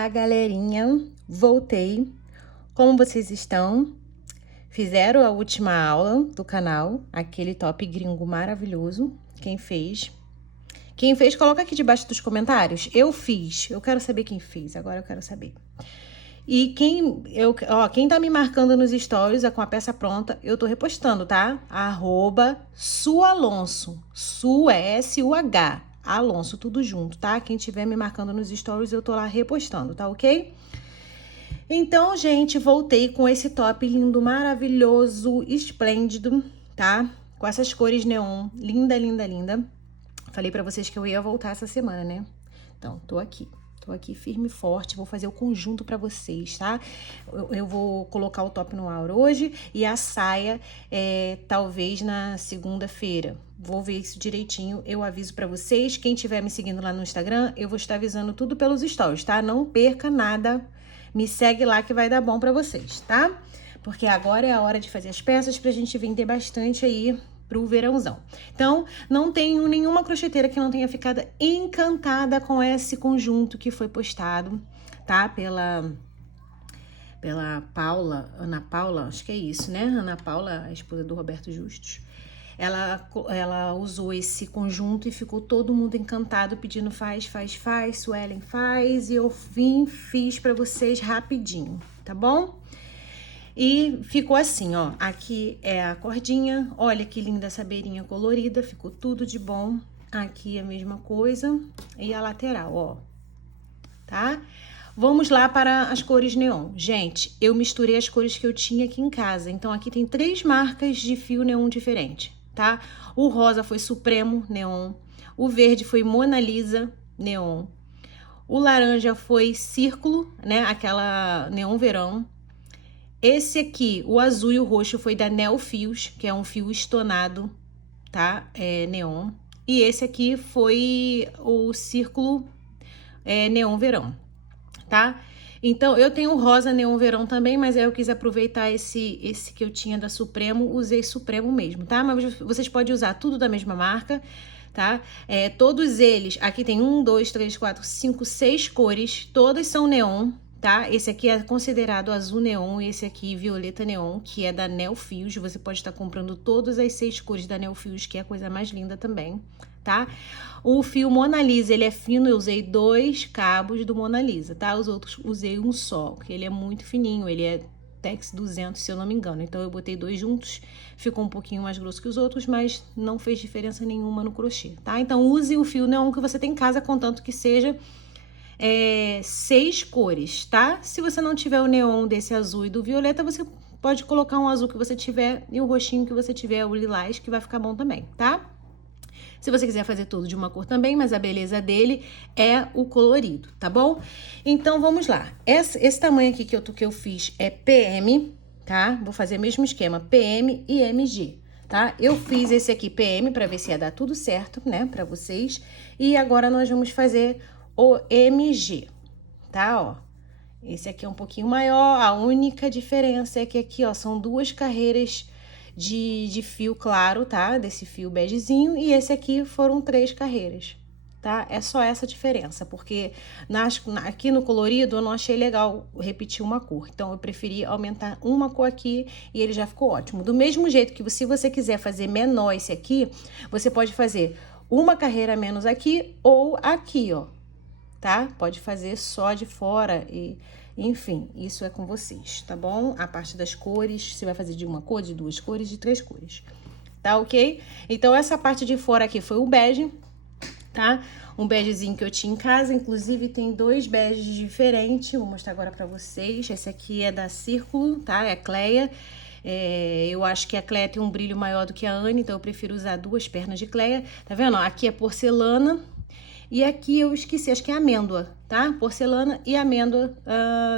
Olá, galerinha! Voltei. Como vocês estão? Fizeram a última aula do canal, aquele top gringo maravilhoso. Quem fez? Quem fez, coloca aqui debaixo dos comentários. Eu fiz. Eu quero saber quem fez. Agora eu quero saber. E quem tá me marcando nos stories com a peça pronta, eu tô repostando, tá? @sualonso. Su é S-U-H. Alonso, tudo junto, tá? Quem tiver me marcando nos stories, eu tô lá repostando, tá ok? Então, gente, voltei com esse top lindo, maravilhoso, esplêndido, tá? Com essas cores neon, linda, linda, linda. Falei pra vocês que eu ia voltar essa semana, né? Então, tô aqui. Tô aqui firme e forte, vou fazer o conjunto pra vocês, tá? Eu vou colocar o top no ar hoje e a saia talvez na segunda-feira. Vou ver isso direitinho, eu aviso pra vocês. Quem estiver me seguindo lá no Instagram, eu vou estar avisando tudo pelos stories, tá? Não perca nada, me segue lá que vai dar bom pra vocês, tá? Porque agora é a hora de fazer as peças pra gente vender bastante aí pro verãozão. Então, não tenho nenhuma crocheteira que não tenha ficado encantada com esse conjunto que foi postado, tá? Pela Paula, Ana Paula, acho que é isso, né? Ana Paula, a esposa do Roberto Justus. Ela usou esse conjunto e ficou todo mundo encantado, pedindo faz, Suelen faz, e eu fiz pra vocês rapidinho, tá bom? E ficou assim, ó, aqui é a cordinha, olha que linda essa beirinha colorida, ficou tudo de bom. Aqui a mesma coisa e a lateral, ó, tá? Vamos lá para as cores neon. Gente, eu misturei as cores que eu tinha aqui em casa, então aqui tem 3 marcas de fio neon diferente, tá? O rosa foi Supremo Neon, o verde foi Mona Lisa Neon, o laranja foi Círculo, né, aquela Neon Verão. Esse aqui, o azul e o roxo, foi da Neo Fios, que é um fio estonado, tá? Neon. E esse aqui foi o Círculo Neon Verão, tá? Então, eu tenho o rosa Neon Verão também, mas aí eu quis aproveitar esse que eu tinha da Supremo, usei Supremo mesmo, tá? Mas vocês podem usar tudo da mesma marca, tá? Todos eles, aqui tem 1, 2, 3, 4, 5, 6 cores, todas são neon, tá? Esse aqui é considerado azul neon, esse aqui violeta neon, que é da Neo Fios. Você pode estar comprando todas as 6 cores da Neo Fios, que é a coisa mais linda também, tá? O fio Mona Lisa, ele é fino, eu usei 2 cabos do Mona Lisa, tá? Os outros usei um só, porque ele é muito fininho, ele é Tex 200, se eu não me engano. Então, eu botei 2 juntos, ficou um pouquinho mais grosso que os outros, mas não fez diferença nenhuma no crochê, tá? Então, use o fio neon que você tem em casa, contanto que seja 6 cores, tá? Se você não tiver o neon desse azul e do violeta, você pode colocar um azul que você tiver e o roxinho que você tiver, o lilás, que vai ficar bom também, tá? Se você quiser fazer tudo de uma cor também, mas a beleza dele é o colorido, tá bom? Então, vamos lá. Esse tamanho aqui que eu fiz é PM, tá? Vou fazer o mesmo esquema, PM e MG, tá? Eu fiz esse aqui PM para ver se ia dar tudo certo, né, para vocês. E agora nós vamos fazer o MG, tá? Ó, esse aqui é um pouquinho maior, a única diferença é que aqui, ó, são 2 carreiras de fio claro, tá? Desse fio begezinho, e esse aqui foram 3 carreiras, tá? É só essa diferença, porque aqui no colorido eu não achei legal repetir uma cor, então eu preferi aumentar uma cor aqui e ele já ficou ótimo. Do mesmo jeito que se você quiser fazer menor esse aqui, você pode fazer uma carreira a menos aqui ou aqui, ó, tá? Pode fazer só de fora e... Enfim, isso é com vocês, tá bom? A parte das cores, você vai fazer de uma cor, de 2 cores, de 3 cores, tá ok? Então, essa parte de fora aqui foi o bege, tá? Um begezinho que eu tinha em casa, inclusive tem 2 beges diferentes, vou mostrar agora pra vocês. Esse aqui é da Círculo, tá? É a Cleia. Eu acho que a Cleia tem um brilho maior do que a Anne, então eu prefiro usar 2 pernas de Cleia. Tá vendo? Aqui é porcelana. E aqui eu esqueci, acho que é amêndoa, tá? Porcelana e amêndoa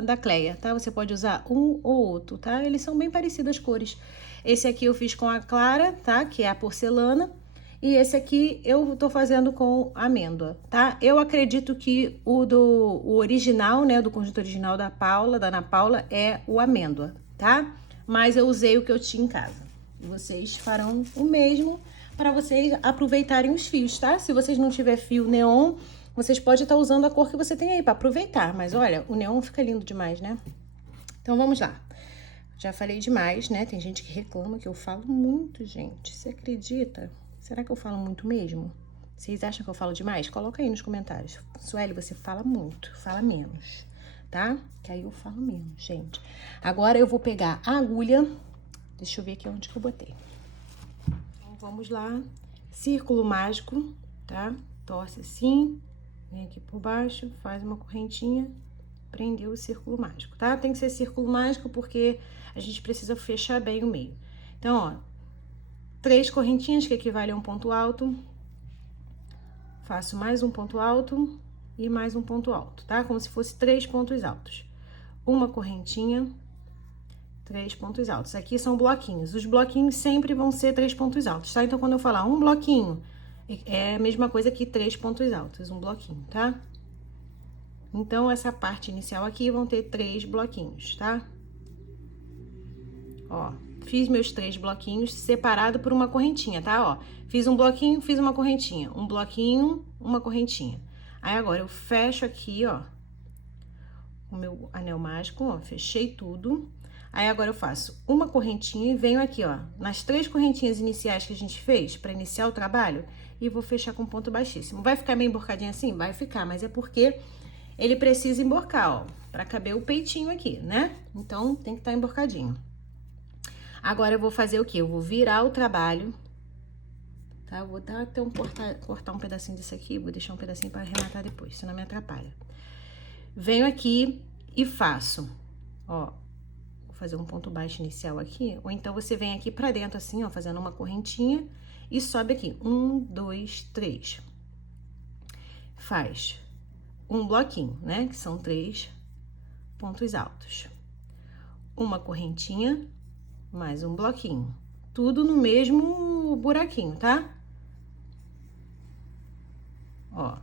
da Cleia, tá? Você pode usar um ou outro, tá? Eles são bem parecidos as cores. Esse aqui eu fiz com a Clara, tá? Que é a porcelana. E esse aqui eu tô fazendo com amêndoa, tá? Eu acredito que o original, né? Do conjunto original da Ana Paula, é o amêndoa, tá? Mas eu usei o que eu tinha em casa. E vocês farão o mesmo para vocês aproveitarem os fios, tá? Se vocês não tiver fio neon, Vocês podem estar usando a cor que você tem aí para aproveitar, mas olha, o neon fica lindo demais, né? Então vamos lá. Já falei demais, né? Tem gente que reclama que eu falo muito, gente. Você acredita? Será que eu falo muito mesmo? Vocês acham que eu falo demais? Coloca aí nos comentários. Sueli, você fala muito, fala menos, tá? Que aí eu falo menos, gente. Agora eu vou pegar a agulha. Deixa eu ver aqui onde que eu botei. Então vamos lá. Círculo mágico, tá? Torce assim, vem aqui por baixo, faz uma correntinha, prendeu o círculo mágico, tá? Tem que ser círculo mágico porque a gente precisa fechar bem o meio. Então, ó, 3 correntinhas que equivalem a um ponto alto. Faço mais um ponto alto e mais um ponto alto, tá? Como se fosse 3 pontos altos. Uma correntinha, 3 pontos altos. Aqui são bloquinhos. Os bloquinhos sempre vão ser 3 pontos altos, tá? Então, quando eu falar um bloquinho, é a mesma coisa que 3 pontos altos, um bloquinho, tá? Então, essa parte inicial aqui vão ter 3 bloquinhos, tá? Ó, fiz meus 3 bloquinhos separado por uma correntinha, tá? Ó, fiz um bloquinho, fiz uma correntinha. Um bloquinho, uma correntinha. Aí, agora, eu fecho aqui, ó, o meu anel mágico, ó, fechei tudo. Aí, agora eu faço uma correntinha e venho aqui, ó, nas 3 correntinhas iniciais que a gente fez pra iniciar o trabalho e vou fechar com ponto baixíssimo. Vai ficar meio emborcadinho assim? Vai ficar, mas é porque ele precisa emborcar, ó, pra caber o peitinho aqui, né? Então, tem que estar emborcadinho. Agora, eu vou fazer o quê? Eu vou virar o trabalho, tá? Eu vou dar até cortar um pedacinho desse aqui, vou deixar um pedacinho para arrematar depois, senão me atrapalha. Venho aqui e faço, ó, vou fazer um ponto baixo inicial aqui, ou então você vem aqui pra dentro assim, ó, fazendo uma correntinha e sobe aqui, 1, 2, 3. Faz um bloquinho, né, que são 3 pontos altos. Uma correntinha, mais um bloquinho. Tudo no mesmo buraquinho, tá? Ó,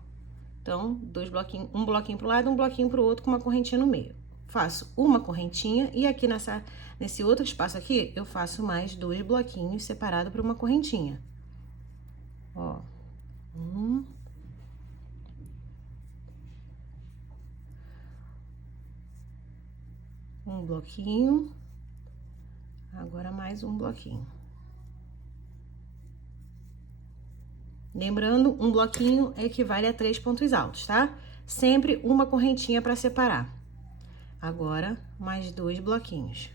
então, 2 bloquinhos, um bloquinho pro lado, um bloquinho pro outro com uma correntinha no meio. Faço uma correntinha e aqui nesse outro espaço aqui, eu faço mais 2 bloquinhos separados por uma correntinha. Ó, um bloquinho, agora mais um bloquinho. Lembrando, um bloquinho equivale a 3 pontos altos, tá? Sempre uma correntinha para separar. Agora, mais 2 bloquinhos.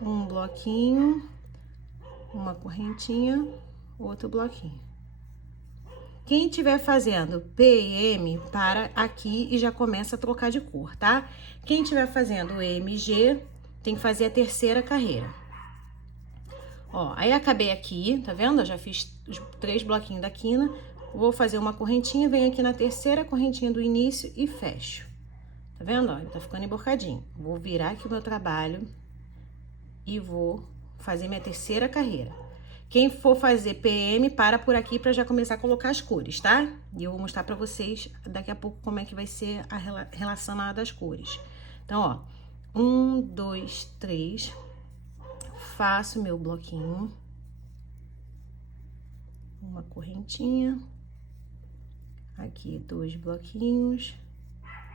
Um bloquinho, uma correntinha, outro bloquinho. Quem estiver fazendo PM, para aqui e já começa a trocar de cor, tá? Quem estiver fazendo MG, tem que fazer a terceira carreira. Ó, aí acabei aqui, tá vendo? Eu já fiz os 3 bloquinhos da quina. Vou fazer uma correntinha, venho aqui na terceira correntinha do início e fecho. Tá vendo? Ó, ele tá ficando emborcadinho. Vou virar aqui o meu trabalho e vou fazer minha terceira carreira. Quem for fazer PM, para por aqui pra já começar a colocar as cores, tá? E eu vou mostrar pra vocês daqui a pouco como é que vai ser a relacionada das cores. Então, ó, 1, 2, 3... Faço meu bloquinho, uma correntinha, aqui 2 bloquinhos.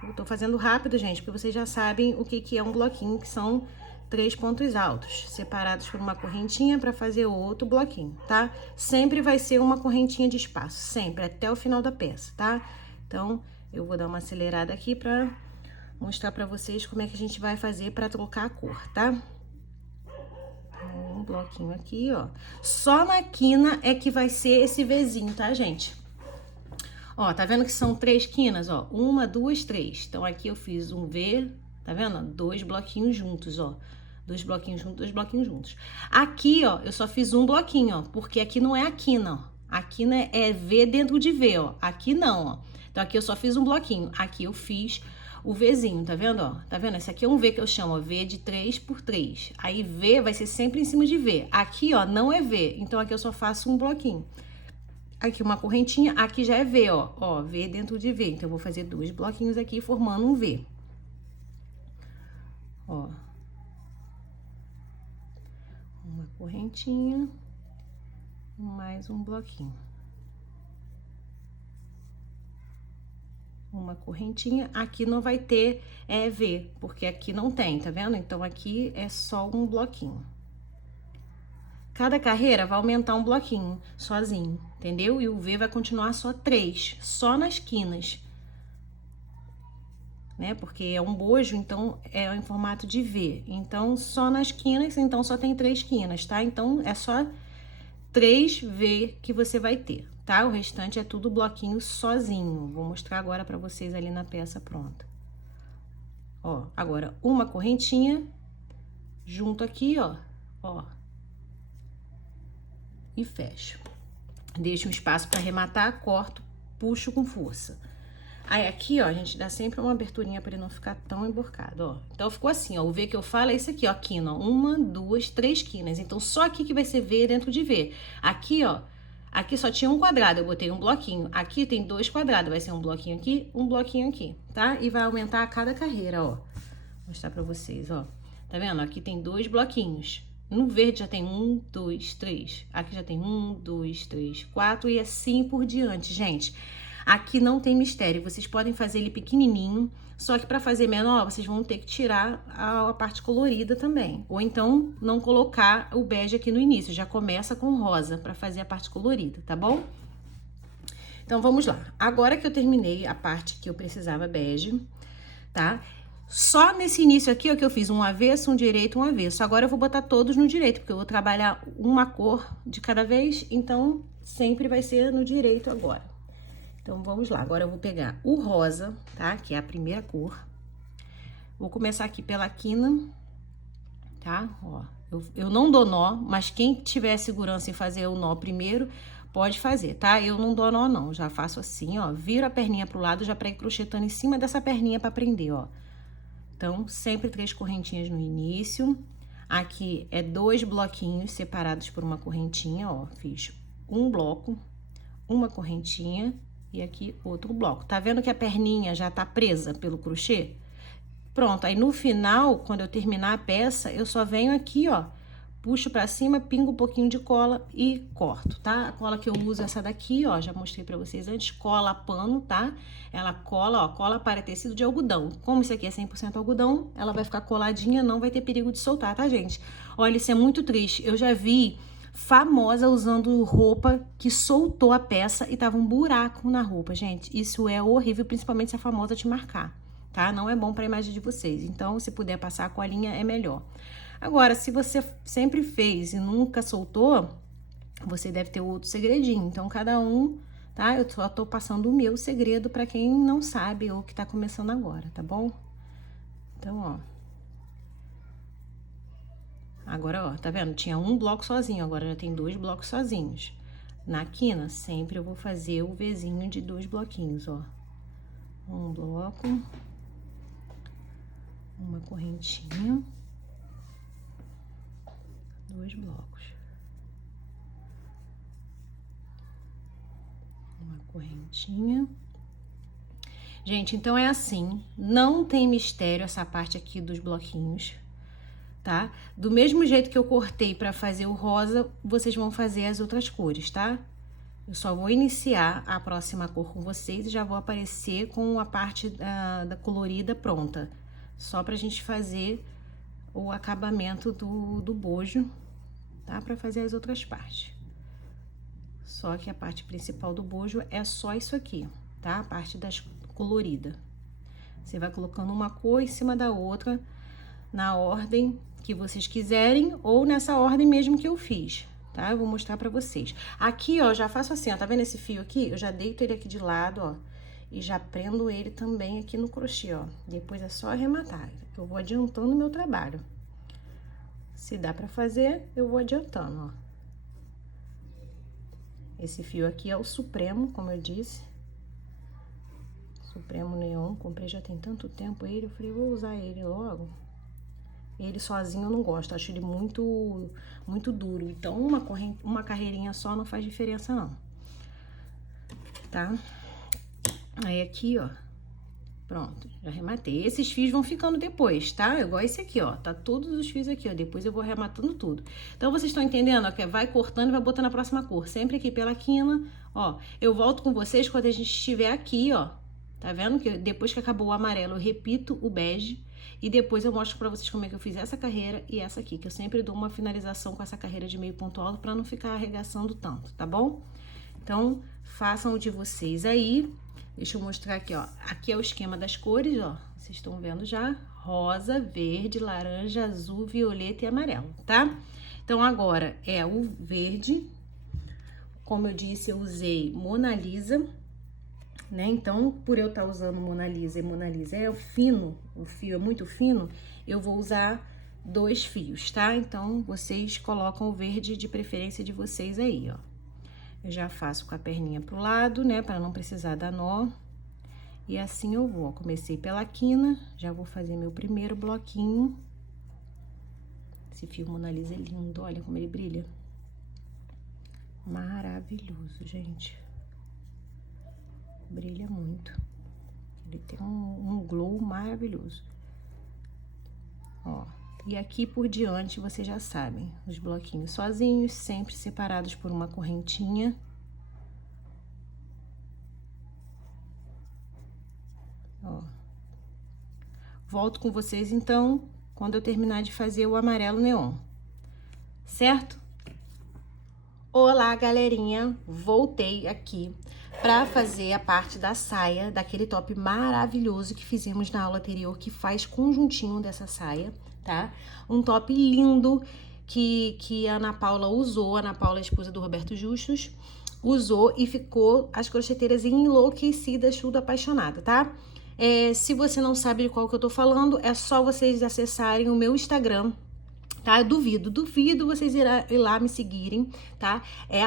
Eu tô fazendo rápido, gente, porque vocês já sabem o que é um bloquinho, que são 3 pontos altos, separados por uma correntinha para fazer outro bloquinho, tá? Sempre vai ser uma correntinha de espaço, sempre, até o final da peça, tá? Então, eu vou dar uma acelerada aqui pra mostrar pra vocês como é que a gente vai fazer pra trocar a cor, tá? Um bloquinho aqui, ó. Só na quina é que vai ser esse Vzinho, tá, gente? Ó, tá vendo que são 3 quinas, ó? 1, 2, 3. Então, aqui eu fiz um V, tá vendo? 2 bloquinhos juntos, ó. 2 bloquinhos juntos, 2 bloquinhos juntos. Aqui, ó, eu só fiz um bloquinho, ó, porque aqui não é a quina, ó. A quina é V dentro de V, ó. Aqui não, ó. Então, aqui eu só fiz um bloquinho. Aqui eu fiz o Vzinho, tá vendo, ó? Tá vendo? Esse aqui é um V que eu chamo, ó, V de 3 por 3. Aí, V vai ser sempre em cima de V. Aqui, ó, não é V. Então, aqui eu só faço um bloquinho. Aqui uma correntinha, aqui já é V, ó. Ó, V dentro de V. Então, eu vou fazer 2 bloquinhos aqui, formando um V. Ó. Uma correntinha. Mais um bloquinho. uma correntinha. Aqui não vai ter V, porque aqui não tem, tá vendo? Então, aqui é só um bloquinho. Cada carreira vai aumentar um bloquinho sozinho, entendeu? E o V vai continuar só 3, só nas quinas. Né? Porque é um bojo, então é em formato de V. Então, só nas quinas, então só tem 3 quinas, tá? Então, é só 3 V que você vai ter, tá? O restante é tudo bloquinho sozinho. Vou mostrar agora pra vocês ali na peça pronta. Ó, agora uma correntinha junto aqui, ó. E fecho. Deixo um espaço pra arrematar, corto, puxo com força. Aí aqui, ó, a gente dá sempre uma aberturinha pra ele não ficar tão emborcado, ó. Então ficou assim, ó, o V que eu falo é esse aqui, ó, quina, ó, 1, 2, 3 quinas. Então só aqui que vai ser V dentro de V. Aqui, ó, aqui só tinha um quadrado, eu botei um bloquinho. Aqui tem 2 quadrados, vai ser um bloquinho aqui, tá? E vai aumentar a cada carreira, ó. Vou mostrar pra vocês, ó. Tá vendo? Aqui tem 2 bloquinhos. No verde já tem 1, 2, 3. Aqui já tem 1, 2, 3, 4 e assim por diante, gente. Aqui não tem mistério, vocês podem fazer ele pequenininho, só que para fazer menor, vocês vão ter que tirar a parte colorida também. Ou então, não colocar o bege aqui no início, já começa com rosa para fazer a parte colorida, tá bom? Então, vamos lá. Agora que eu terminei a parte que eu precisava bege, tá? Só nesse início aqui, ó, que eu fiz um avesso, um direito, um avesso. Agora eu vou botar todos no direito, porque eu vou trabalhar uma cor de cada vez, então sempre vai ser no direito agora. Então, vamos lá. Agora eu vou pegar o rosa, tá? Que é a primeira cor. Vou começar aqui pela quina, tá? Ó, eu não dou nó, mas quem tiver segurança em fazer o nó primeiro, pode fazer, tá? Eu não dou nó, não. Já faço assim, ó. Viro a perninha pro lado, já prego crochetando em cima dessa perninha pra prender, ó. Então, sempre 3 correntinhas no início. Aqui é 2 bloquinhos separados por uma correntinha, ó. Fiz um bloco, uma correntinha e aqui outro bloco. Tá vendo que a perninha já tá presa pelo crochê? Pronto, aí no final, quando eu terminar a peça, eu só venho aqui, ó, puxo pra cima, pingo um pouquinho de cola e corto, tá? A cola que eu uso é essa daqui, ó, já mostrei pra vocês antes, cola pano, tá? Ela cola, ó, cola para tecido de algodão. Como isso aqui é 100% algodão, ela vai ficar coladinha, não vai ter perigo de soltar, tá, gente? Olha, isso é muito triste. Eu já vi famosa usando roupa que soltou a peça e tava um buraco na roupa, gente. Isso é horrível, principalmente se a famosa te marcar, tá? Não é bom pra imagem de vocês. Então, se puder passar a colinha, é melhor. Agora, se você sempre fez e nunca soltou, você deve ter outro segredinho. Então, cada um, tá? Eu só tô passando o meu segredo pra quem não sabe ou que tá começando agora, tá bom? Então, ó. Agora, ó, tá vendo? Tinha um bloco sozinho, agora já tem 2 blocos sozinhos. Na quina, sempre eu vou fazer o Vzinho de 2 bloquinhos, ó. Um bloco, uma correntinha, 2 blocos. Uma correntinha. Gente, então é assim, não tem mistério essa parte aqui dos bloquinhos, tá? Do mesmo jeito que eu cortei pra fazer o rosa, vocês vão fazer as outras cores, tá? Eu só vou iniciar a próxima cor com vocês e já vou aparecer com a parte da colorida pronta. Só pra gente fazer o acabamento do bojo, tá? Pra fazer as outras partes. Só que a parte principal do bojo é só isso aqui, tá? A parte das colorida. Você vai colocando uma cor em cima da outra, na ordem que vocês quiserem, ou nessa ordem mesmo que eu fiz, tá? Eu vou mostrar pra vocês. Aqui, ó, já faço assim, ó, tá vendo esse fio aqui? Eu já deito ele aqui de lado, ó, e já prendo ele também aqui no crochê, ó. Depois é só arrematar. Eu vou adiantando o meu trabalho. Se dá pra fazer, eu vou adiantando, ó. Esse fio aqui é o Supremo, como eu disse. Supremo Neon, comprei já tem tanto tempo ele, eu falei, vou usar ele logo. Ele sozinho eu não gosto, acho ele muito duro. Então, uma carreirinha só não faz diferença, não. Tá? Aí, aqui, ó. Pronto, já arrematei. Esses fios vão ficando depois, tá? Igual esse aqui, ó. Tá todos os fios aqui, ó. Depois eu vou arrematando tudo. Então, vocês estão entendendo, ó? Que vai cortando e vai botando a próxima cor. Sempre aqui pela quina, ó. Eu volto com vocês quando a gente estiver aqui, ó. Tá vendo? Que depois que acabou o amarelo, eu repito o bege. E depois eu mostro pra vocês como é que eu fiz essa carreira e essa aqui. Que eu sempre dou uma finalização com essa carreira de meio ponto alto pra não ficar arregaçando tanto, tá bom? Então, façam o de vocês aí. Deixa eu mostrar aqui, ó. Aqui é o esquema das cores, ó. Vocês estão vendo já? Rosa, verde, laranja, azul, violeta e amarelo, tá? Então, agora é o verde. Como eu disse, eu usei Mona Lisa, né? Então, por eu estar usando Mona Lisa e Mona Lisa é fino, o fio é muito fino, eu vou usar 2 fios, tá? Então, vocês colocam o verde de preferência de vocês aí, ó. Eu já faço com a perninha pro lado, né? Para não precisar dar nó. E assim eu vou. Comecei pela quina, já vou fazer meu primeiro bloquinho. Esse fio Mona Lisa é lindo, olha como ele brilha. Maravilhoso, gente. Brilha muito. Ele tem um glow maravilhoso. Ó, e aqui por diante, vocês já sabem, os bloquinhos sozinhos, sempre separados por uma correntinha. Ó. Volto com vocês, então, quando eu terminar de fazer o amarelo neon, certo? Olá, galerinha! Voltei aqui para fazer a parte da saia, daquele top maravilhoso que fizemos na aula anterior, que faz conjuntinho dessa saia, tá? Um top lindo que a Ana Paula usou, a Ana Paula, esposa do Roberto Justus, usou e ficou as crocheteiras enlouquecidas, tudo apaixonada, tá? Se você não sabe de qual que eu tô falando, é só vocês acessarem o meu Instagram, tá? Eu duvido vocês ir lá me seguirem, tá? É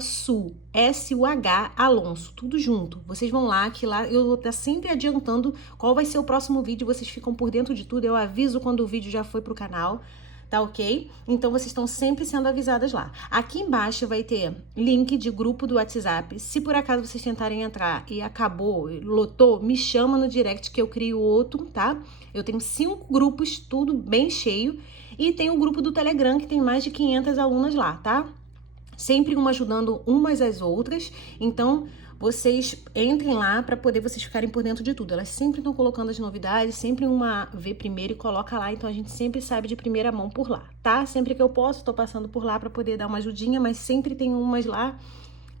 @su, S-U-H, Alonso, tudo junto. Vocês vão lá, que lá eu vou estar sempre adiantando qual vai ser o próximo vídeo, vocês ficam por dentro de tudo, eu aviso quando o vídeo já foi pro canal, tá ok? Então, vocês estão sempre sendo avisadas lá. Aqui embaixo vai ter link de grupo do WhatsApp. Se por acaso vocês tentarem entrar e acabou, lotou, me chama no direct que eu crio outro, tá? Eu tenho 5 grupos, tudo bem cheio. E tem o grupo do Telegram, que tem mais de 500 alunas lá, tá? Sempre uma ajudando umas às outras. Então, vocês entrem lá para poder vocês ficarem por dentro de tudo. Elas sempre estão colocando as novidades, sempre uma vê primeiro e coloca lá. Então, a gente sempre sabe de primeira mão por lá, tá? Sempre que eu posso, tô passando por lá para poder dar uma ajudinha, mas sempre tem umas lá,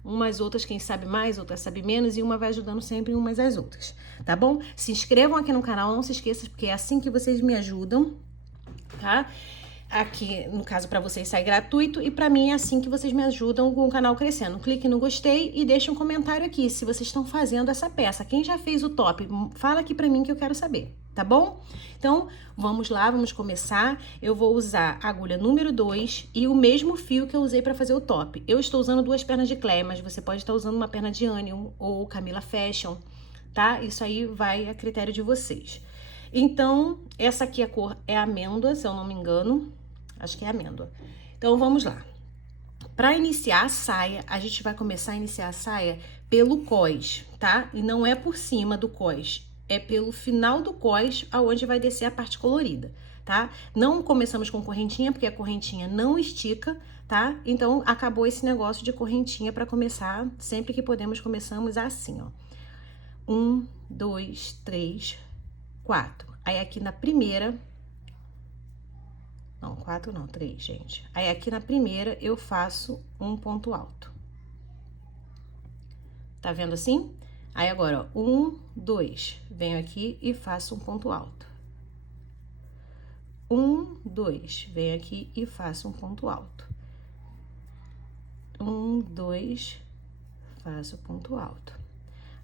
umas outras, quem sabe mais, outras sabe menos, e uma vai ajudando sempre umas às outras, tá bom? Se inscrevam aqui no canal, não se esqueçam, porque é assim que vocês me ajudam, tá? Aqui, no caso, para vocês sai gratuito e para mim é assim que vocês me ajudam com o canal crescendo. Clique no gostei e deixe um comentário aqui se vocês estão fazendo essa peça. Quem já fez o top, fala aqui para mim que eu quero saber, tá bom? Então, vamos lá, vamos começar. Eu vou usar a agulha número 2 e o mesmo fio que eu usei para fazer o top. Eu estou usando 2 pernas de Cleia, mas você pode estar usando uma perna de Anion ou Camila Fashion, tá? Isso aí vai a critério de vocês. Então, essa aqui a cor é amêndoa, se eu não me engano. Acho que é amêndoa. Então, vamos lá. Para iniciar a saia, a gente vai começar a iniciar a saia pelo cós, tá? E não é por cima do cós, é pelo final do cós, aonde vai descer a parte colorida, tá? Não começamos com correntinha, porque a correntinha não estica, tá? Então, acabou esse negócio de correntinha para começar. Sempre que podemos, começamos assim, ó. 1, 2, 3, 4. Aí, aqui na primeira... Não, 4 não, 3, gente. Aí, aqui na primeira, eu faço um ponto alto. Tá vendo assim? Aí, agora, ó, 1, 2. Venho aqui e faço um ponto alto. 1, 2. Venho aqui e faço um ponto alto. 1, 2. Faço ponto alto.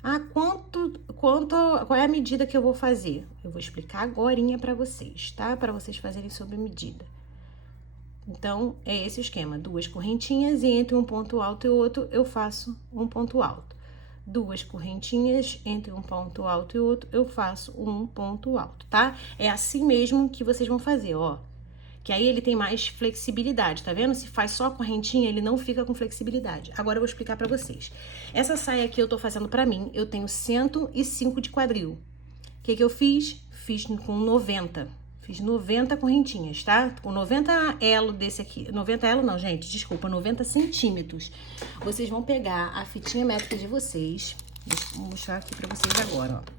Ah, qual é a medida que eu vou fazer? Eu vou explicar agorinha pra vocês, tá? Pra vocês fazerem sob medida. Então, é esse o esquema. 2 correntinhas e entre um ponto alto e outro, eu faço um ponto alto. 2 correntinhas, entre um ponto alto e outro, eu faço um ponto alto, tá? É assim mesmo que vocês vão fazer, ó. Que aí ele tem mais flexibilidade, tá vendo? Se faz só a correntinha, ele não fica com flexibilidade. Agora eu vou explicar pra vocês. Essa saia aqui eu tô fazendo pra mim, eu tenho 105 de quadril. O que que eu fiz? Fiz com 90. Fiz 90 correntinhas, tá? Com 90 elo desse aqui. 90 elo não, gente, desculpa, 90 centímetros. Vocês vão pegar a fitinha métrica de vocês, Vou mostrar aqui pra vocês agora, ó.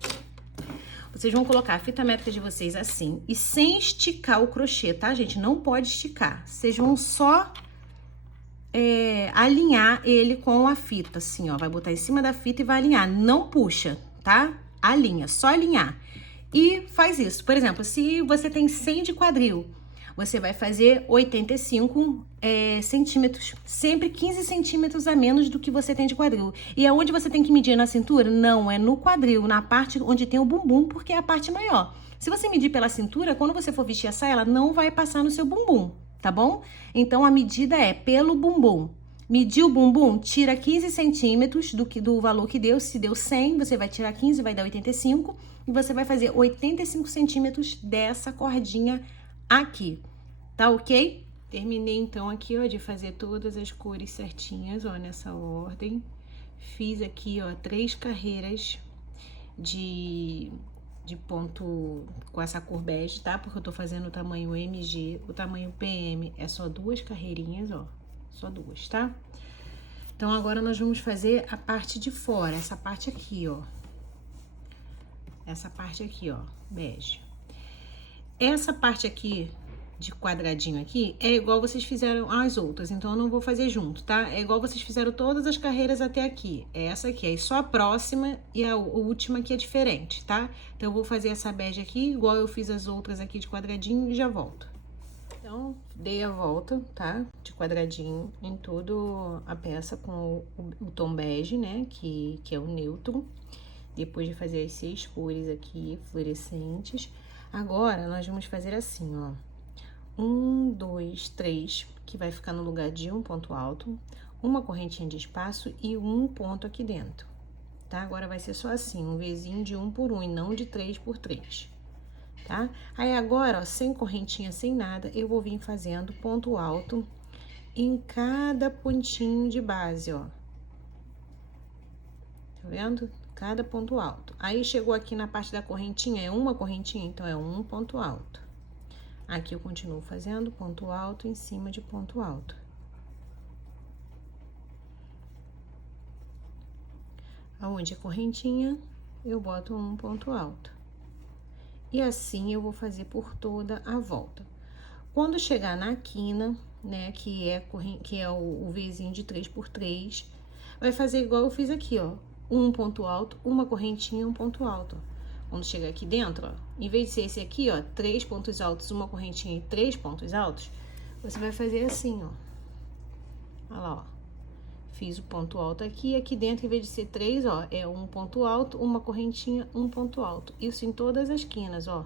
Vocês vão colocar a fita métrica de vocês assim e sem esticar o crochê, tá, gente? Não pode esticar. Vocês vão só alinhar ele com a fita, assim, ó. Vai botar em cima da fita e vai alinhar. Não puxa, tá? Alinha, só alinhar. E faz isso. Por exemplo, se você tem 100 de quadril, você vai fazer 85 centímetros. Sempre 15 centímetros a menos do que você tem de quadril. E aonde você tem que medir na cintura? Não, é no quadril, na parte onde tem o bumbum, porque é a parte maior. Se você medir pela cintura, quando você for vestir a saia, ela não vai passar no seu bumbum, tá bom? Então, a medida é pelo bumbum. Mediu o bumbum, tira 15 centímetros do valor que deu. Se deu 100, você vai tirar 15, vai dar 85. E você vai fazer 85 centímetros dessa cordinha aqui, tá ok? Terminei então aqui, ó, de fazer todas as cores certinhas, ó, nessa ordem. Fiz aqui, ó, 3 carreiras de ponto com essa cor bege, tá? Porque eu tô fazendo o tamanho MG, o tamanho PM é só 2 carreirinhas, ó, só 2, tá? Então, agora nós vamos fazer a parte de fora, essa parte aqui, ó. Essa parte aqui, ó, bege. Essa parte aqui, de quadradinho aqui, é igual vocês fizeram as outras, então eu não vou fazer junto, tá? É igual vocês fizeram todas as carreiras até aqui. É essa aqui, aí só a próxima e a última aqui é diferente, tá? Então eu vou fazer essa bege aqui, igual eu fiz as outras aqui de quadradinho e já volto. Então, dei a volta, tá? De quadradinho em toda a peça com o tom bege, né? Que é o neutro. Depois de fazer as 6 cores aqui, fluorescentes. Agora, nós vamos fazer assim, ó. 1, 2, 3, que vai ficar no lugar de um ponto alto, uma correntinha de espaço e um ponto aqui dentro, tá? Agora vai ser só assim, um Vzinho de 1 por 1 e não de 3 por 3, tá? Aí agora, ó, sem correntinha, sem nada, eu vou vir fazendo ponto alto em cada pontinho de base, ó. Tá vendo? Cada ponto alto. Aí, chegou aqui na parte da correntinha, é uma correntinha, então é um ponto alto. Aqui eu continuo fazendo ponto alto em cima de ponto alto. Aonde é correntinha, eu boto um ponto alto. E assim eu vou fazer por toda a volta. Quando chegar na quina, né, que é o Vzinho de 3 por 3, vai fazer igual eu fiz aqui, ó. Um ponto alto, uma correntinha, um ponto alto. Quando chegar aqui dentro, ó, em vez de ser esse aqui, ó, 3 pontos altos, uma correntinha e 3 pontos altos, você vai fazer assim, ó. Olha lá, ó. Fiz o ponto alto aqui, aqui dentro, em vez de ser 3, ó, é um ponto alto, uma correntinha, um ponto alto. Isso em todas as quinas, ó.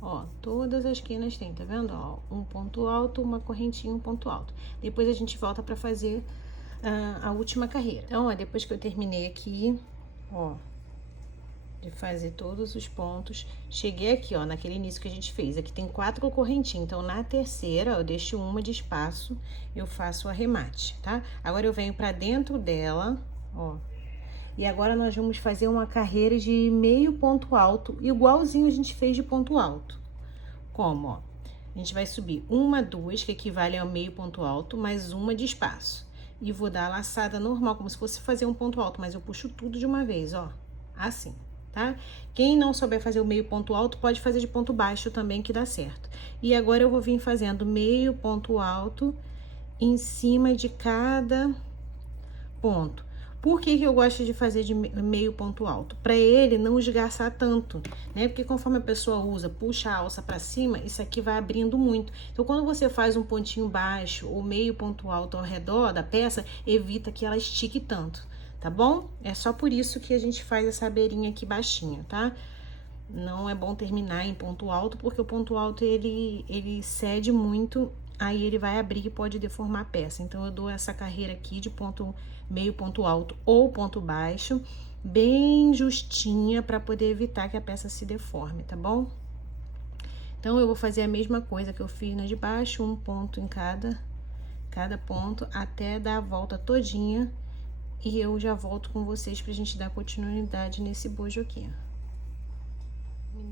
Ó, todas as quinas tem, tá vendo? Ó, um ponto alto, uma correntinha, um ponto alto. Depois a gente volta pra fazer a última carreira. Então, ó, depois que eu terminei aqui, ó, de fazer todos os pontos, cheguei aqui, ó, naquele início que a gente fez. Aqui tem 4 correntinhas, então na terceira, ó, eu deixo uma de espaço, eu faço o arremate, tá? Agora eu venho pra dentro dela, ó. E agora nós vamos fazer uma carreira de meio ponto alto, igualzinho a gente fez de ponto alto. Como, ó? A gente vai subir uma, 2, que equivale ao meio ponto alto, mais uma de espaço. E vou dar a laçada normal, como se fosse fazer um ponto alto, mas eu puxo tudo de uma vez, ó. Assim, tá? Quem não souber fazer o meio ponto alto, pode fazer de ponto baixo também, que dá certo. E agora eu vou vir fazendo meio ponto alto em cima de cada ponto. Por que eu gosto de fazer de meio ponto alto? Para ele não esgarçar tanto, né? Porque conforme a pessoa usa, puxa a alça para cima, isso aqui vai abrindo muito. Então, quando você faz um pontinho baixo ou meio ponto alto ao redor da peça, evita que ela estique tanto, tá bom? É só por isso que a gente faz essa beirinha aqui baixinha, tá? Não é bom terminar em ponto alto, porque o ponto alto, ele cede muito, aí ele vai abrir e pode deformar a peça. Então, eu dou essa carreira aqui de meio ponto alto ou ponto baixo, bem justinha, para poder evitar que a peça se deforme, tá bom? Então, eu vou fazer a mesma coisa que eu fiz na de baixo, um ponto em cada ponto, até dar a volta todinha, e eu já volto com vocês pra gente dar continuidade nesse bojo aqui.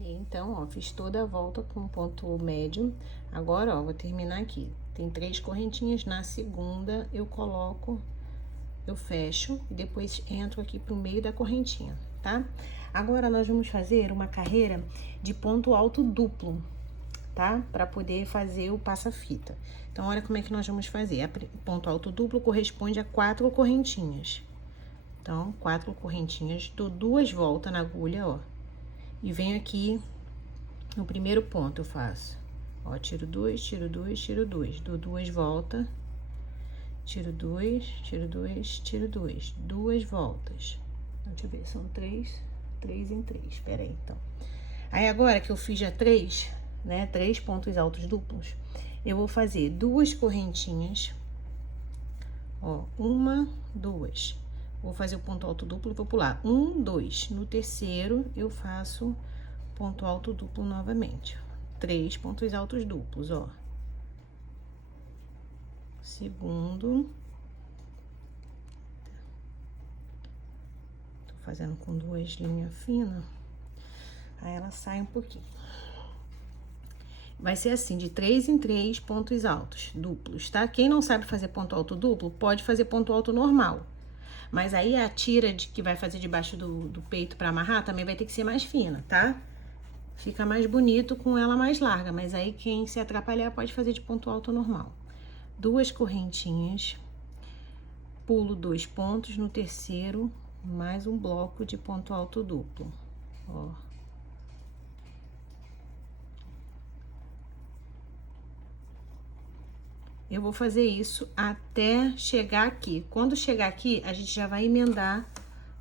Então, ó, fiz toda a volta com ponto médio. Agora, ó, vou terminar aqui. Tem 3 correntinhas, na segunda eu coloco eu fecho e depois entro aqui pro meio da correntinha, tá? Agora, nós vamos fazer uma carreira de ponto alto duplo, tá? Para poder fazer o passa-fita. Então, olha como é que nós vamos fazer. Ponto alto duplo corresponde a 4 correntinhas. Então, 4 correntinhas, dou 2 voltas na agulha, ó. E venho aqui no primeiro ponto, eu faço. Ó, tiro 2, tiro 2, tiro 2. Dou 2 voltas. Tiro 2, tiro 2, tiro 2. 2 voltas. Então, deixa eu ver, são 3 em 3. Pera aí, então. Aí, agora que eu fiz já 3, né? 3 pontos altos duplos, eu vou fazer 2 correntinhas. Ó, 1, 2. Vou fazer o ponto alto duplo, vou pular 1, 2. No terceiro, eu faço ponto alto duplo novamente. 3 pontos altos duplos, ó. Segundo. Tô fazendo com 2 linhas finas. Aí ela sai um pouquinho. Vai ser assim, de 3 em 3 pontos altos duplos, tá? Quem não sabe fazer ponto alto duplo, pode fazer ponto alto normal. Mas aí a tira que vai fazer debaixo do peito pra amarrar também vai ter que ser mais fina, tá? Fica mais bonito com ela mais larga, mas aí quem se atrapalhar pode fazer de ponto alto normal. 2 correntinhas, pulo 2 pontos, no terceiro, mais um bloco de ponto alto duplo, ó. Eu vou fazer isso até chegar aqui. Quando chegar aqui, a gente já vai emendar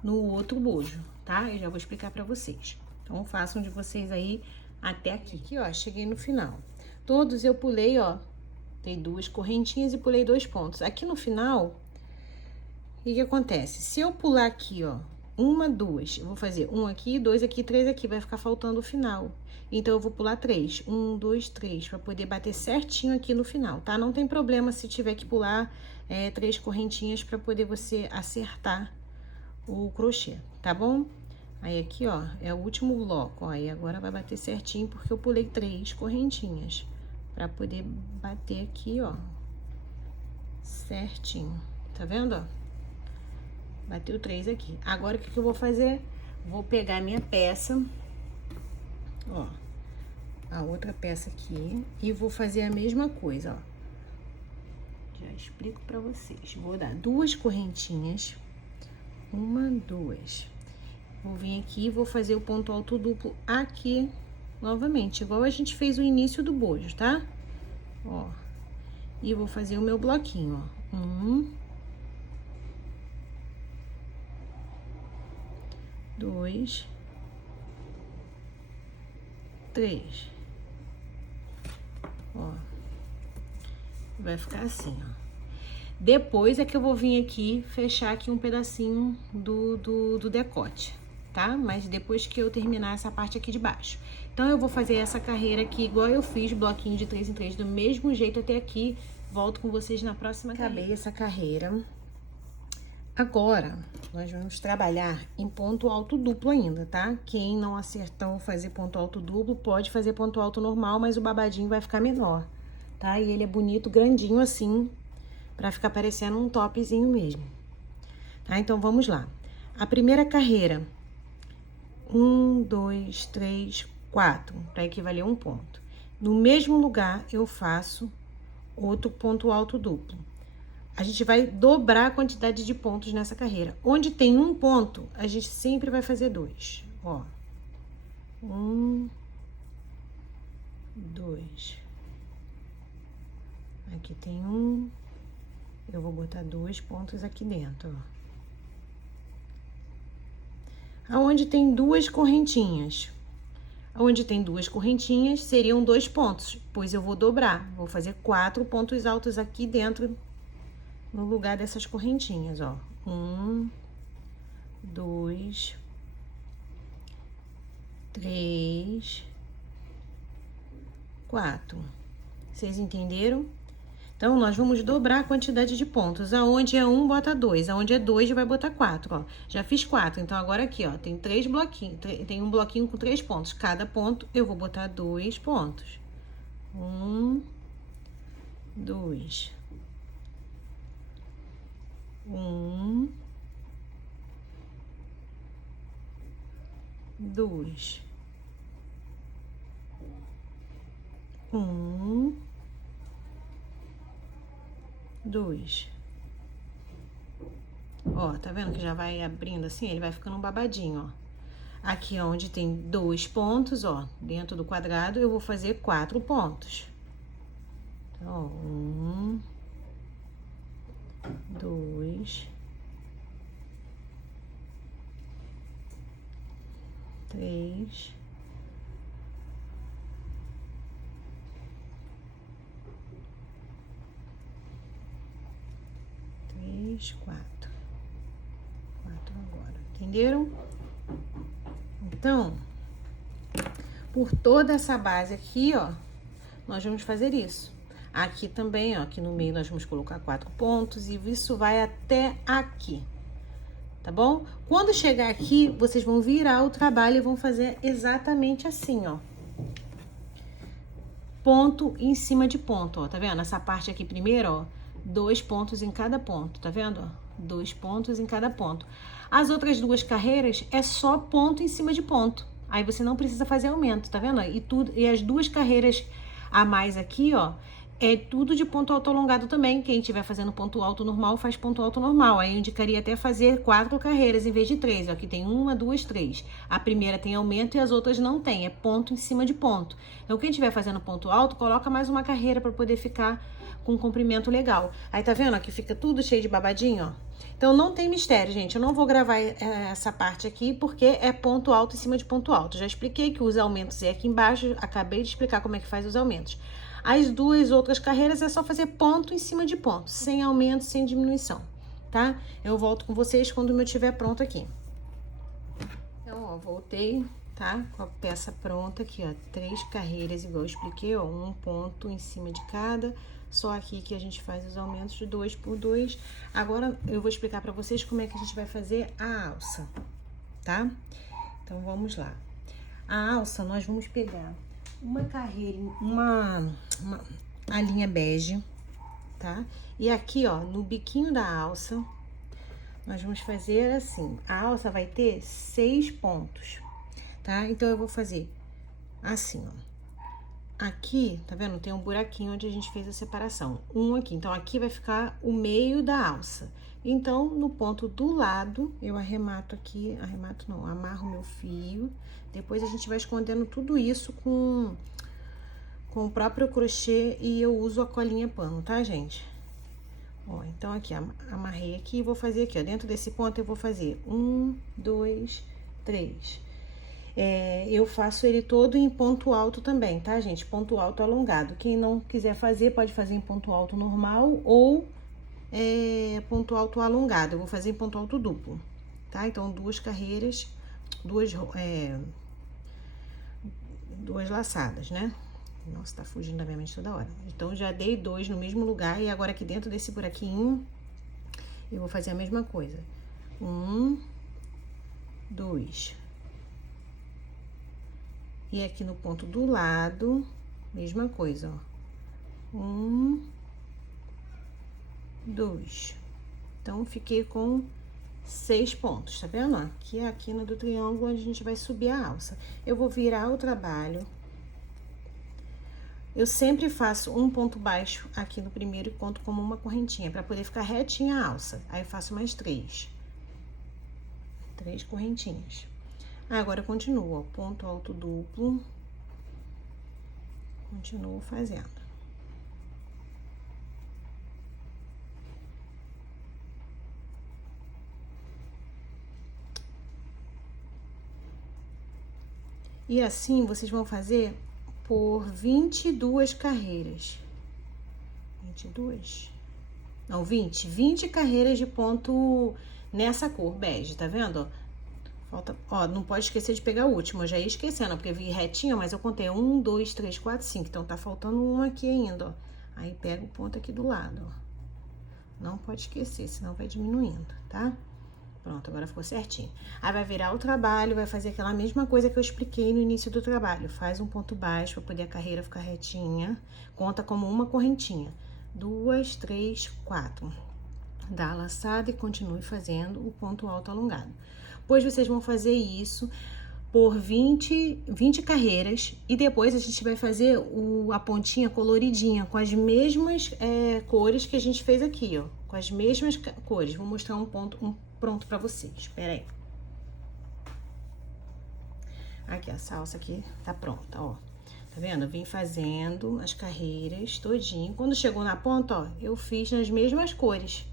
no outro bojo, tá? Eu já vou explicar pra vocês. Então, façam de vocês aí até aqui. Aqui, ó, cheguei no final. Todos eu pulei, ó, dei 2 correntinhas e pulei 2 pontos. Aqui no final, o que acontece? Se eu pular aqui, ó, 1, 2, eu vou fazer 1 aqui, 2 aqui, 3 aqui, vai ficar faltando o final. Então, eu vou pular 3. 1, 2, 3, pra poder bater certinho aqui no final, tá? Não tem problema se tiver que pular 3 correntinhas pra poder você acertar o crochê, tá bom? Aí, aqui, ó, é o último bloco, ó, e agora vai bater certinho porque eu pulei 3 correntinhas pra poder bater aqui, ó, certinho, tá vendo, ó? Bateu 3 aqui. Agora, o que eu vou fazer? Vou pegar a minha peça, ó, a outra peça aqui, e vou fazer a mesma coisa, ó. Já explico pra vocês. Vou dar 2 correntinhas, 1, 2. Vou vir aqui e vou fazer o ponto alto duplo aqui, novamente, igual a gente fez o início do bojo, tá? Ó. E vou fazer o meu bloquinho, ó. 1, 2, 3. Ó. Vai ficar assim, ó. Depois é que eu vou vir aqui fechar aqui um pedacinho do decote, tá? Mas depois que eu terminar essa parte aqui de baixo. Então, eu vou fazer essa carreira aqui igual eu fiz, bloquinho de 3 em 3, do mesmo jeito até aqui. Volto com vocês na próxima carreira. Acabei essa carreira. Agora, nós vamos trabalhar em ponto alto duplo ainda, tá? Quem não acertou fazer ponto alto duplo, pode fazer ponto alto normal, mas o babadinho vai ficar menor, tá? E ele é bonito, grandinho assim, pra ficar parecendo um topzinho mesmo, tá? Então, vamos lá. A primeira carreira, 1, 2, 3, 4, pra equivaler a um ponto. No mesmo lugar, eu faço outro ponto alto duplo. A gente vai dobrar a quantidade de pontos nessa carreira. Onde tem um ponto, a gente sempre vai fazer 2, ó. 1, 2. Aqui tem 1. Eu vou botar 2 pontos aqui dentro, ó. Aonde tem 2 correntinhas. Onde tem 2 correntinhas, seriam 2 pontos, pois eu vou dobrar. Vou fazer 4 pontos altos aqui dentro, no lugar dessas correntinhas, ó. 1, 2, 3, 4. Vocês entenderam? Então, nós vamos dobrar a quantidade de pontos. Aonde é 1, bota 2. Aonde é 2, vai botar 4, ó. Já fiz 4. Então, agora aqui, ó, tem 3 bloquinhos. Tem um bloquinho com 3 pontos. Cada ponto, eu vou botar 2 pontos. 1, 2. 1, 2, 1, 2. Ó, tá vendo que já vai abrindo assim? Ele vai ficando um babadinho, ó. Aqui onde tem 2 pontos, ó, dentro do quadrado, eu vou fazer 4 pontos. Então, 1, 2, 3, 4. 4 agora, entenderam? Então, por toda essa base aqui, ó, nós vamos fazer isso. Aqui também, ó, aqui no meio nós vamos colocar 4 pontos e isso vai até aqui, tá bom? Quando chegar aqui, vocês vão virar o trabalho e vão fazer exatamente assim, ó. Ponto em cima de ponto, ó, tá vendo? Essa parte aqui primeiro, ó, 2 pontos em cada ponto, tá vendo, ó? 2 pontos em cada ponto. As outras 2 carreiras é só ponto em cima de ponto. Aí você não precisa fazer aumento, tá vendo? E as 2 carreiras a mais aqui, ó, é tudo de ponto alto alongado também. Quem estiver fazendo ponto alto normal, faz ponto alto normal. Aí eu indicaria até fazer 4 carreiras em vez de 3. Ó, aqui tem 1, 2, 3. A primeira tem aumento e as outras não tem. É ponto em cima de ponto. Então, quem estiver fazendo ponto alto, coloca mais uma carreira para poder ficar com um comprimento legal. Aí tá vendo que fica tudo cheio de babadinho, ó? Então não tem mistério, gente. Eu não vou gravar essa parte aqui porque é ponto alto em cima de ponto alto. Já expliquei que os aumentos é aqui embaixo. Acabei de explicar como é que faz os aumentos. As 2 outras carreiras é só fazer ponto em cima de ponto, sem aumento, sem diminuição, tá? Eu volto com vocês quando o meu estiver pronto aqui. Então, ó, voltei, tá? Com a peça pronta aqui, ó, 3 carreiras, igual eu expliquei, ó, 1 ponto em cima de cada. Só aqui que a gente faz os aumentos de 2 por 2. Agora, eu vou explicar pra vocês como é que a gente vai fazer a alça, tá? Então, vamos lá. A alça, nós vamos pegar uma carreira, a linha bege, tá? E aqui, ó, no biquinho da alça, nós vamos fazer assim. A alça vai ter 6 pontos, tá? Então, eu vou fazer assim, ó. Aqui, tá vendo? Tem um buraquinho onde a gente fez a separação. Um aqui. Então, aqui vai ficar o meio da alça. Então, no ponto do lado, eu arremato aqui, amarro meu fio. Depois, a gente vai escondendo tudo isso com o próprio crochê e eu uso a colinha pano, tá, gente? Ó, então, aqui, amarrei aqui e vou fazer aqui, ó. Dentro desse ponto, eu vou fazer 1, 2, 3. Eu faço ele todo em ponto alto também, tá, gente? Ponto alto alongado. Quem não quiser fazer, pode fazer em ponto alto normal ou ponto alto alongado. Eu vou fazer em ponto alto duplo, tá? Então, 2 carreiras, 2 laçadas, né? Nossa, tá fugindo da minha mente toda hora. Então, já dei 2 no mesmo lugar e agora aqui dentro desse buraquinho, eu vou fazer a mesma coisa. 1, 2. E aqui no ponto do lado, mesma coisa, ó. 1, 2. Então, fiquei com 6 pontos, tá vendo? Aqui é a quina do triângulo onde a gente vai subir a alça. Eu vou virar o trabalho. Eu sempre faço um ponto baixo aqui no primeiro e conto como uma correntinha, pra poder ficar retinha a alça. Aí, eu faço mais 3. 3 correntinhas. Agora, eu continuo, ó, ponto alto duplo, continuo fazendo. E assim, vocês vão fazer por 22 carreiras. 22? Não, 20 carreiras de ponto nessa cor, bege, tá vendo, ó? Falta, ó, não pode esquecer de pegar o último. Eu já ia esquecendo, porque eu vi retinho, mas eu contei 1, 2, 3, 4, 5. Então, tá faltando um aqui ainda, ó. Aí, pega o ponto aqui do lado, ó. Não pode esquecer, senão vai diminuindo, tá? Pronto, agora ficou certinho. Aí, vai virar o trabalho, vai fazer aquela mesma coisa que eu expliquei no início do trabalho. Faz um ponto baixo pra poder a carreira ficar retinha. Conta como uma correntinha. 2, 3, 4. Dá a laçada e continue fazendo o ponto alto alongado. Depois vocês vão fazer isso por 20 carreiras e depois a gente vai fazer a pontinha coloridinha com as mesmas cores que a gente fez aqui, ó, com as mesmas cores. Vou mostrar um pronto pra vocês, espera aí. Aqui, essa alça aqui tá pronta, ó. Tá vendo? Eu vim fazendo as carreiras todinho. Quando chegou na ponta, ó, eu fiz nas mesmas cores.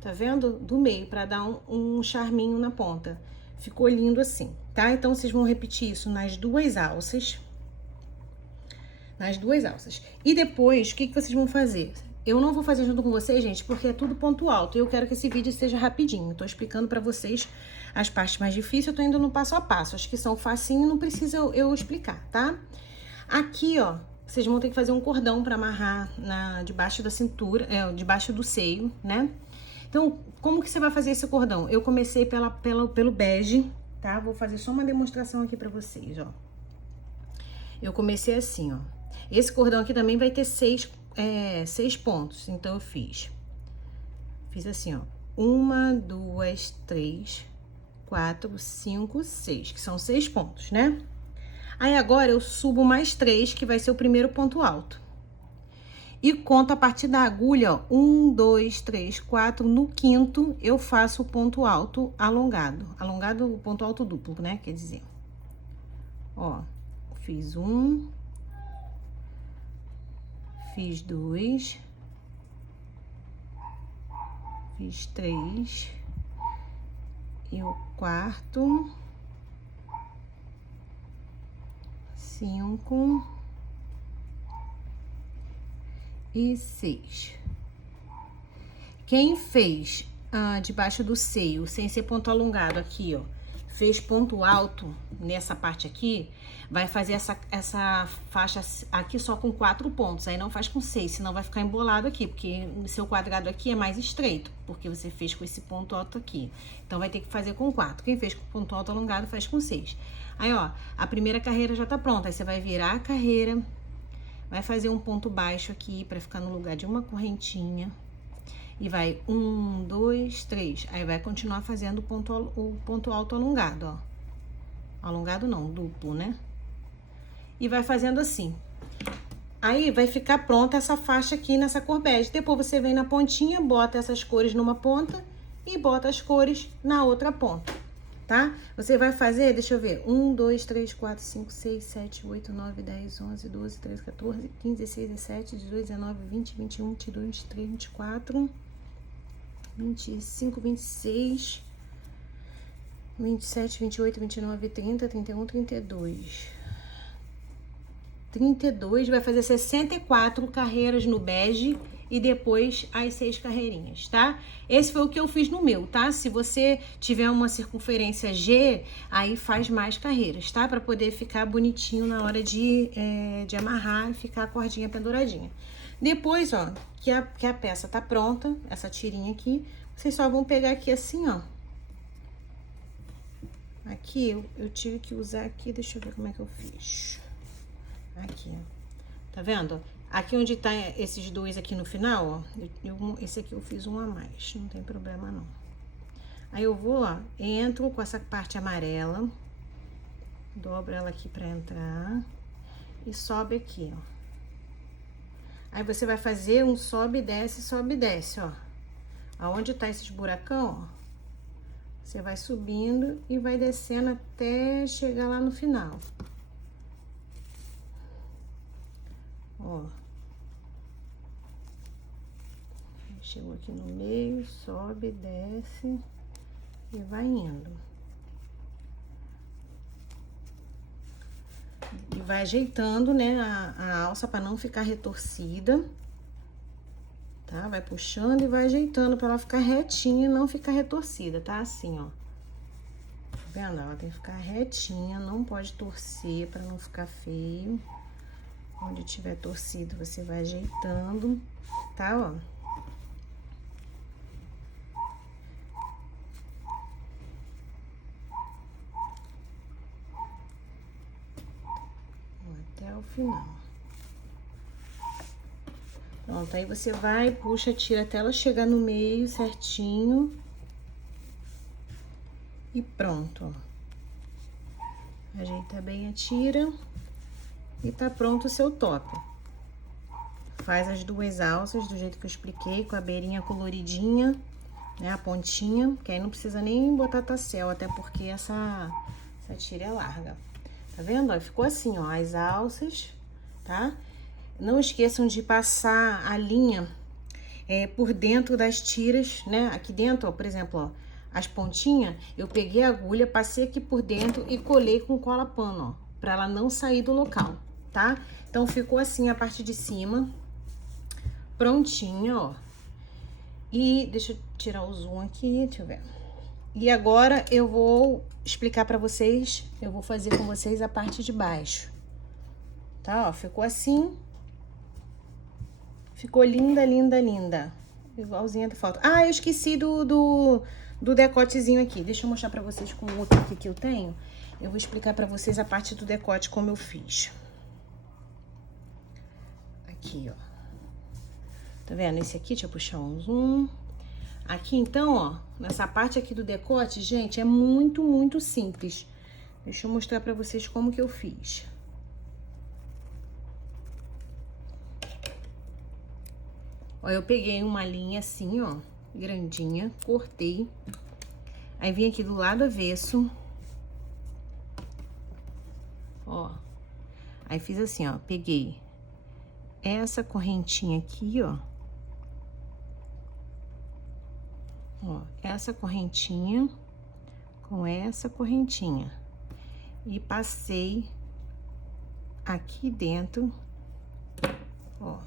Tá vendo? Do meio, pra dar um charminho na ponta. Ficou lindo assim, tá? Então, vocês vão repetir isso nas duas alças. Nas duas alças. E depois, o que vocês vão fazer? Eu não vou fazer junto com vocês, gente, porque é tudo ponto alto. Eu quero que esse vídeo seja rapidinho. Tô explicando pra vocês as partes mais difíceis. Eu tô indo no passo a passo. As que são facinho, não precisa eu explicar, tá? Aqui, ó, vocês vão ter que fazer um cordão pra amarrar debaixo da cintura, debaixo do seio, né? Então, como que você vai fazer esse cordão? Eu comecei pelo bege, tá? Vou fazer só uma demonstração aqui pra vocês, ó. Eu comecei assim, ó. Esse cordão aqui também vai ter 6 pontos. Então, eu fiz assim, ó. 1, 2, 3, 4, 5, 6, que são 6 pontos, né? Aí, agora, eu subo mais 3, que vai ser o primeiro ponto alto. E conto a partir da agulha, ó, 1, 2, 3, 4, no quinto eu faço o ponto alto alongado. Alongado, o ponto alto duplo, né? Quer dizer, ó, fiz 1, fiz 2, fiz 3, e o quarto, 5 e 6. Quem fez debaixo do seio, sem ser ponto alongado aqui, ó, fez ponto alto nessa parte aqui, vai fazer essa faixa aqui só com 4 pontos, aí não faz com 6, senão vai ficar embolado aqui, porque o seu quadrado aqui é mais estreito, porque você fez com esse ponto alto aqui. Então, vai ter que fazer com 4. Quem fez com ponto alto alongado, faz com 6. Aí, ó, a primeira carreira já tá pronta, aí você vai virar a carreira, vai fazer um ponto baixo aqui, pra ficar no lugar de uma correntinha. E vai 1, 2, 3. Aí vai continuar fazendo o ponto alto alongado, ó. Alongado não, duplo, né? E vai fazendo assim. Aí vai ficar pronta essa faixa aqui nessa cor bege. Depois você vem na pontinha, bota essas cores numa ponta e bota as cores na outra ponta, tá? Você vai fazer, deixa eu ver, 1, 2, 3, 4, 5, 6, 7, 8, 9, 10, 11, 12, 13, 14, 15, 16, 17, 18, 19, 20, 21, 22, 23, 24... 25, 26, 27, 28, 29, 30, 31, 32. 32, vai fazer 64 carreiras no bege e depois as 6 carreirinhas, tá? Esse foi o que eu fiz no meu, tá? Se você tiver uma circunferência G, aí faz mais carreiras, tá? Pra poder ficar bonitinho na hora de amarrar e ficar a cordinha penduradinha. Depois, ó, que a peça tá pronta, essa tirinha aqui, vocês só vão pegar aqui assim, ó. Aqui, eu tive que usar aqui, deixa eu ver como é que eu fiz. Aqui, ó. Tá vendo? Aqui onde tá esses dois aqui no final, ó, esse aqui eu fiz um a mais, não tem problema não. Aí eu vou, ó, entro com essa parte amarela, dobro ela aqui pra entrar e sobe aqui, ó. Aí você vai fazer um sobe e desce, ó. Aonde tá esses buracão, ó. Você vai subindo e vai descendo até chegar lá no final. Ó. Chegou aqui no meio, sobe, desce e vai indo. E vai ajeitando, né, a alça pra não ficar retorcida. Tá? Vai puxando e vai ajeitando pra ela ficar retinha e não ficar retorcida, tá? Assim, ó. Tá vendo? Ela tem que ficar retinha, não pode torcer pra não ficar feio. Onde tiver torcido, você vai ajeitando, tá? Ó. Até o final. Pronto, aí você vai, puxa, tira até ela chegar no meio certinho. E pronto, ó. Ajeita bem a tira e tá pronto o seu top. Faz as duas alças do jeito que eu expliquei, com a beirinha coloridinha, né, a pontinha, que aí não precisa nem botar tassel, até porque essa tira é larga. Tá vendo? Ó, ficou assim, ó, as alças, tá? Não esqueçam de passar a linha por dentro das tiras, né? Aqui dentro, ó, por exemplo, ó, as pontinhas, eu peguei a agulha, passei aqui por dentro e colei com cola pano, ó, pra ela não sair do local, tá? Então, ficou assim a parte de cima, prontinha, ó. E deixa eu tirar o zoom aqui, deixa eu ver. E agora eu vou explicar pra vocês, eu vou fazer com vocês a parte de baixo. Tá, ó, ficou assim. Ficou linda, linda, linda. Igualzinha da foto. Ah, eu esqueci do decotezinho aqui. Deixa eu mostrar pra vocês com o outro aqui que eu tenho. Eu vou explicar pra vocês a parte do decote, como eu fiz. Aqui, ó. Tá vendo? Esse aqui, deixa eu puxar um zoom. Aqui, então, ó, nessa parte aqui do decote, gente, é muito, muito simples. Deixa eu mostrar pra vocês como que eu fiz. Ó, eu peguei uma linha assim, ó, grandinha, cortei. Aí vim aqui do lado avesso. Ó. Aí fiz assim, ó, peguei essa correntinha aqui, ó. Ó, essa correntinha com essa correntinha. E passei aqui dentro, ó.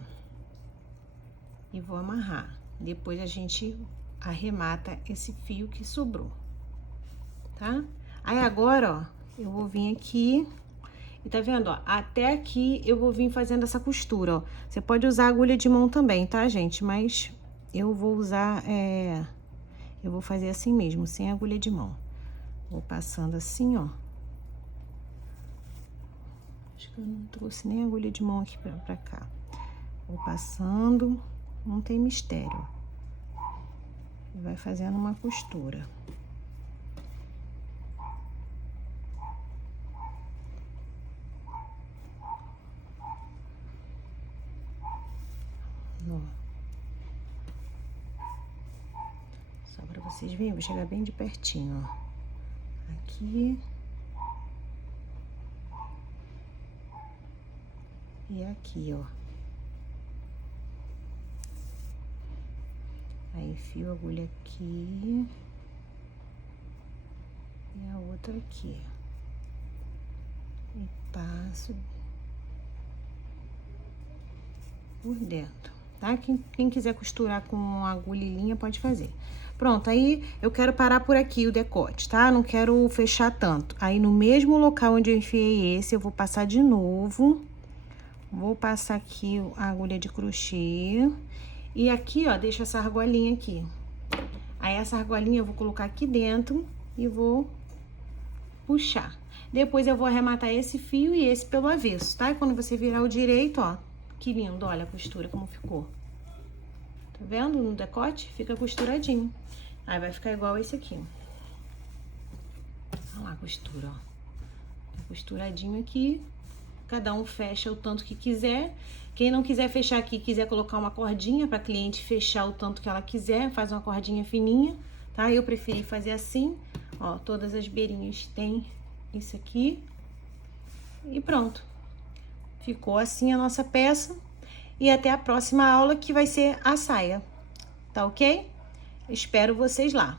E vou amarrar. Depois a gente arremata esse fio que sobrou, tá? Aí agora, ó, eu vou vir aqui e tá vendo, ó? Até aqui eu vou vir fazendo essa costura, ó. Você pode usar agulha de mão também, tá, gente? Mas eu vou usar, eu vou fazer assim mesmo, sem agulha de mão. Vou passando assim, ó. Acho que eu não trouxe nem agulha de mão aqui pra cá. Vou passando, não tem mistério. E vai fazendo uma costura. Ó. Só pra vocês verem, vou chegar bem de pertinho, ó. Aqui. E aqui, ó. Aí, enfio a agulha aqui. E a outra aqui. E passo por dentro, tá? Quem quiser costurar com agulha e linha, pode fazer. Pronto, aí eu quero parar por aqui o decote, tá? Não quero fechar tanto. Aí, no mesmo local onde eu enfiei esse, eu vou passar de novo. Vou passar aqui a agulha de crochê. E aqui, ó, deixa essa argolinha aqui. Aí, essa argolinha eu vou colocar aqui dentro e vou puxar. Depois, eu vou arrematar esse fio e esse pelo avesso, tá? E quando você virar o direito, ó, que lindo, olha a costura como ficou. Tá vendo? No decote, fica costuradinho. Aí, vai ficar igual esse aqui. Olha lá a costura, ó. Tá costuradinho aqui. Cada um fecha o tanto que quiser. Quem não quiser fechar aqui, quiser colocar uma cordinha para cliente fechar o tanto que ela quiser, faz uma cordinha fininha, tá? Eu preferi fazer assim, ó, todas as beirinhas tem isso aqui. E pronto. Ficou assim a nossa peça. E até a próxima aula, que vai ser a saia, tá ok? Espero vocês lá.